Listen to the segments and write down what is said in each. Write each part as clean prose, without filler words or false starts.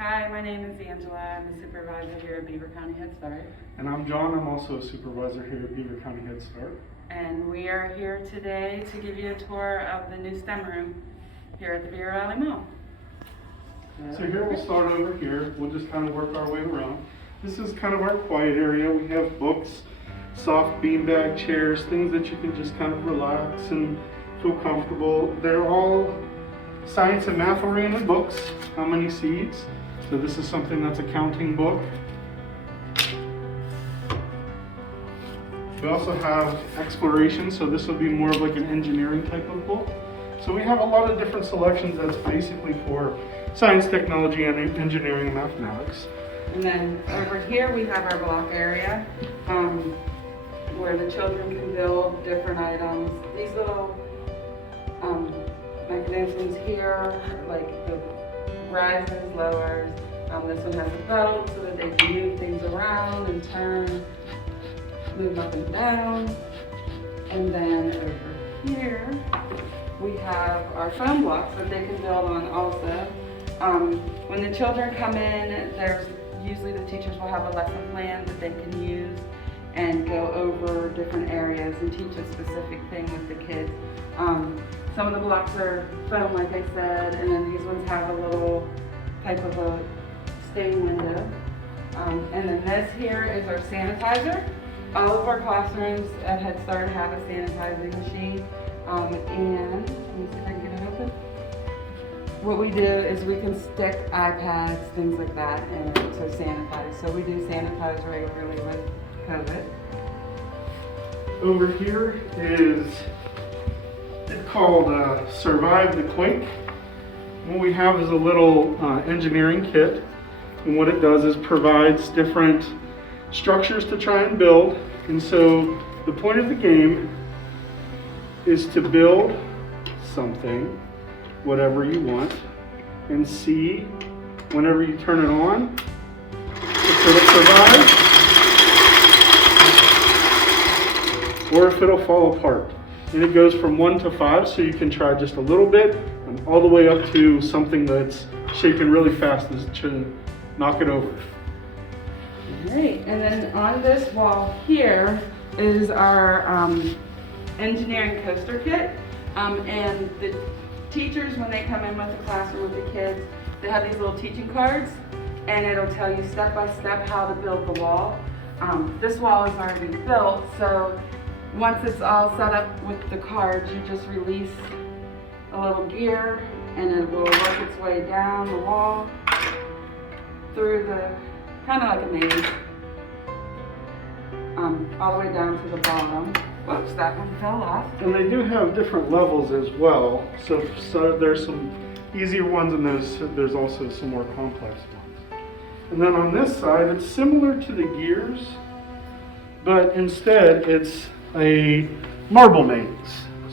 Hi, my name is Angela. I'm a supervisor here at Beaver County Head Start. And I'm John. I'm also a supervisor here at Beaver County Head Start. And we are here today to give you a tour of the new STEM room here at the Beaver Valley Mall. So here we'll start over here. We'll just kind of work our way around. This is kind of our quiet area. We have books, soft beanbag chairs, things that you can just kind of relax and feel comfortable. They're all science and math oriented books. How many seeds? So this is something that's a counting book. We also have exploration, so this will be more of like an engineering type of book. So we have a lot of different selections that's basically for science, technology, and engineering and mathematics. And then over here we have our block area where the children can build different items. These little mechanisms here, like the rises, lowers. This one has a belt so that they can move things around and turn, move up and down. And then over here, we have our foam blocks that they can build on also. When the children come in, usually the teachers will have a lesson plan that they can use and go over different areas and teach a specific thing with the kids. Some of the blocks are foam, like I said, and then these ones have a little type of a stain window. And then this here is our sanitizer. All of our classrooms at Head Start have a sanitizing machine. And let me see if I can get it open. What we do is we can stick iPads, things like that, and to sanitize. So we do sanitize regularly with COVID. Over here is called Survive the Quake. What we have is a little engineering kit, and what it does is provides different structures to try and build. And so the point of the game is to build something, whatever you want, and see whenever you turn it on if it'll survive or if it'll fall apart. And it goes from 1 to 5, so you can try just a little bit and all the way up to something that's shaking really fast to knock it over. Great, and then on this wall here is our engineering coaster kit. And the teachers, when they come in with the classroom with the kids, they have these little teaching cards, and it'll tell you step by step how to build the wall. This wall is already built, so once it's all set up with the cards, you just release a little gear and it will work its way down the wall through the, kind of like a maze, all the way down to the bottom. Whoops, that one fell off. And they do have different levels as well. So there's some easier ones and there's also some more complex ones. And then on this side, it's similar to the gears, but instead it's a marble maze.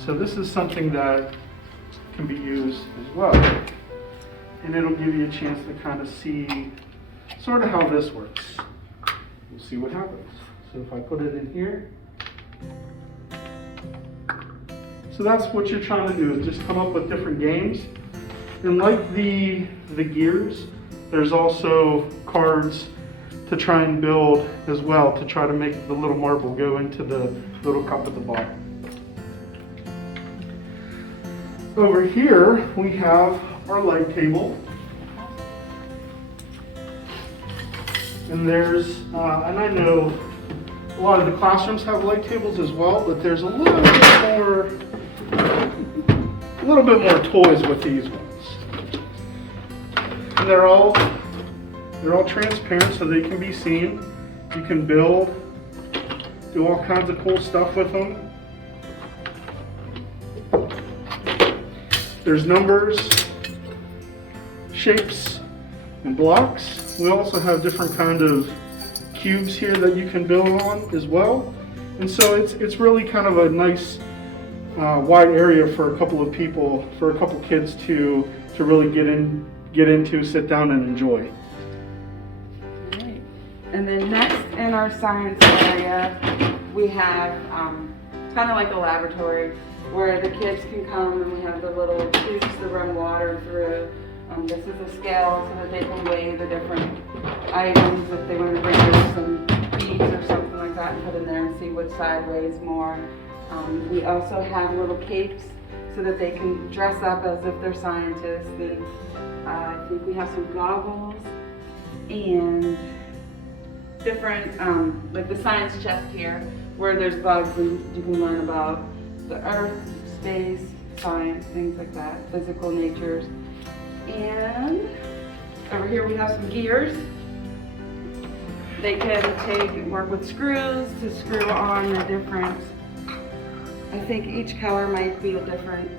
So this is something that can be used as well. And it'll give you a chance to kind of see sort of how this works. We'll see what happens. So if I put it in here, so that's what you're trying to do, is just come up with different games. And like the gears, there's also cards to try and build as well, to try to make the little marble go into the little cup at the bottom. Over here, we have our light table. And there's, and I know a lot of the classrooms have light tables as well, but there's a little bit more toys with these ones. And they're all transparent so they can be seen. You can build, do all kinds of cool stuff with them. There's numbers, shapes, and blocks. We also have different kind of cubes here that you can build on as well. And so it's really kind of a nice wide area for a couple of people, for a couple kids to really get into, sit down and enjoy. Great. And then next in our science area, we have kind of like a laboratory where the kids can come, and we have the little tubes to run water through. This is a scale so that they can weigh the different items if they want to bring over some beads or something like that and put in there and see which side weighs more. We also have little capes so that they can dress up as if they're scientists. And I think we have some goggles and different, like the science chest here, where there's bugs and you can learn about the earth, space, science, things like that, physical natures. And over here we have some gears. They can work with screws to screw on the different, I think each color might be a different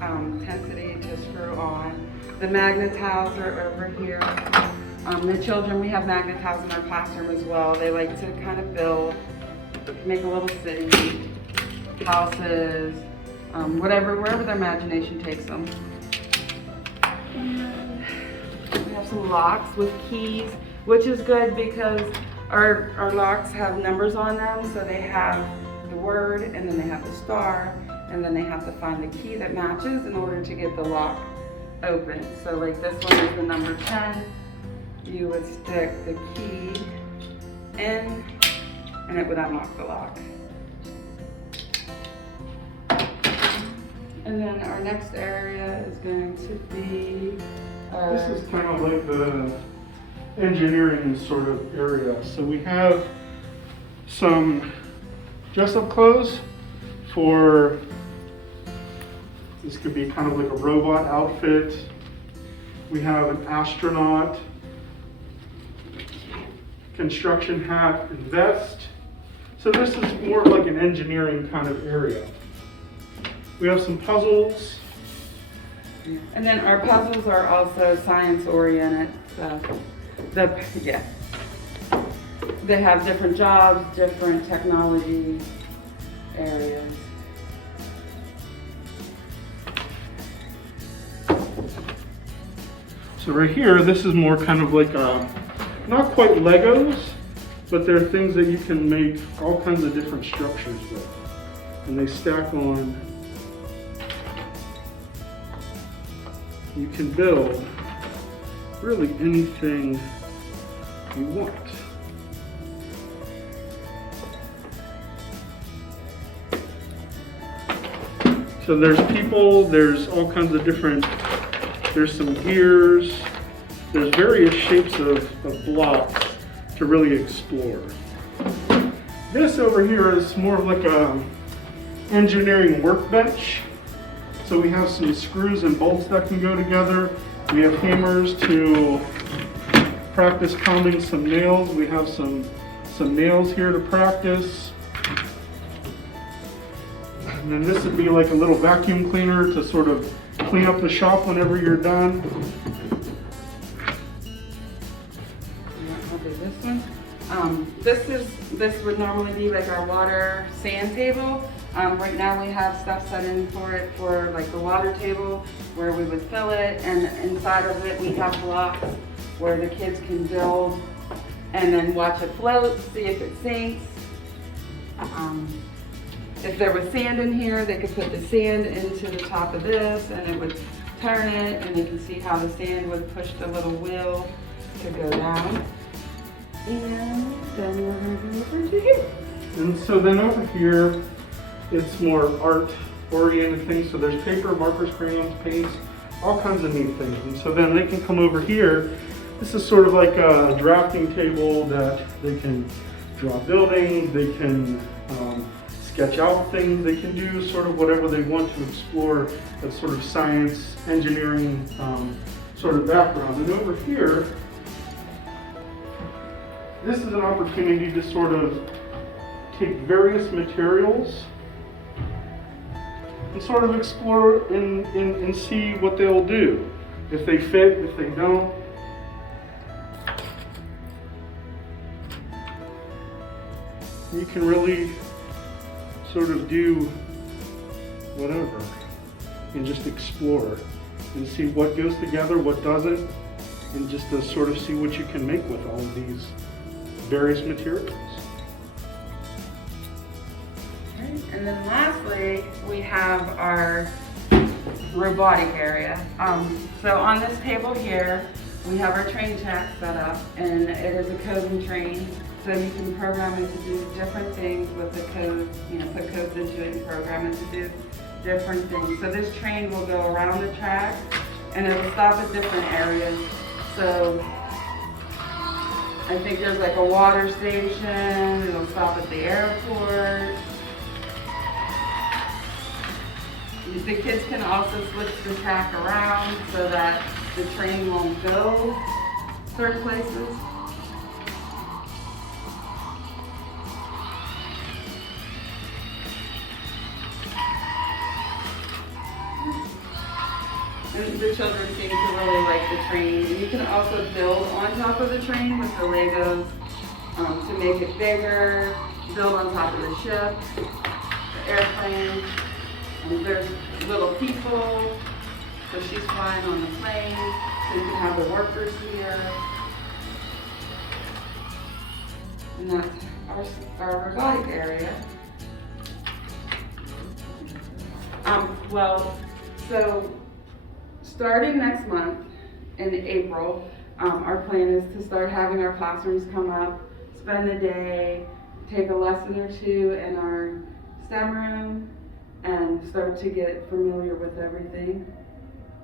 intensity to screw on. The magnet tiles are over here. The children, we have magnet tiles in our classroom as well. They like to kind of build, make a little city, houses, wherever their imagination takes them. And we have some locks with keys, which is good because our locks have numbers on them. So they have the word, and then they have the star, and then they have to find the key that matches in order to get the lock open. So like this one is the number 10. You would stick the key in, and it would unlock the lock. And then our next area is going to be This is kind of like the engineering sort of area. So we have some dress-up clothes for, this could be kind of like a robot outfit. We have an astronaut, construction hat and vest. So this is more like an engineering kind of area. We have some puzzles. And then our puzzles are also science oriented. So they have different jobs, different technology areas. So right here, this is more kind of like not quite Legos, but they're things that you can make all kinds of different structures with. And they stack on. You can build really anything you want. So there's people, there's all kinds of different, there's some gears, there's various shapes of blocks to really explore. This over here is more of like a engineering workbench. So we have some screws and bolts that can go together. We have hammers to practice pounding some nails. We have some nails here to practice. And then this would be like a little vacuum cleaner to sort of clean up the shop whenever you're done. I'll do this one. This would normally be like our water sand table. Right now we have stuff set in for it for like the water table where we would fill it, and inside of it we have blocks where the kids can build and then watch it float, see if it sinks. If there was sand in here, they could put the sand into the top of this and it would turn it, and you can see how the sand would push the little wheel to go down. And then we're going to go over to here. And so then over here, it's more art-oriented things. So there's paper, markers, crayons, paints, all kinds of neat things. And so then they can come over here. This is sort of like a drafting table that they can draw buildings, they can sketch out things, they can do sort of whatever they want to explore that sort of science, engineering sort of background. And over here, this is an opportunity to sort of take various materials and sort of explore and see what they'll do. If they fit, if they don't. You can really sort of do whatever and just explore and see what goes together, what doesn't, and just to sort of see what you can make with all of these various materials. And then lastly, we have our robotic area. So on this table here, we have our train track set up, and it is a coding train. So you can program it to do different things with the code, put codes into it and program it to do different things. So this train will go around the track, and it will stop at different areas. So I think there's like a water station, it'll stop at the airport. The kids can also switch the track around so that the train won't go certain places. And the children seem to really like the train. And you can also build on top of the train with the Legos to make it bigger, build on top of the ship, the airplane. And there's little people, so she's flying on the plane, so you can have the workers here. And that's our robotic area. So starting next month in April, our plan is to start having our classrooms come up, spend the day, take a lesson or two in our STEM room, and start to get familiar with everything.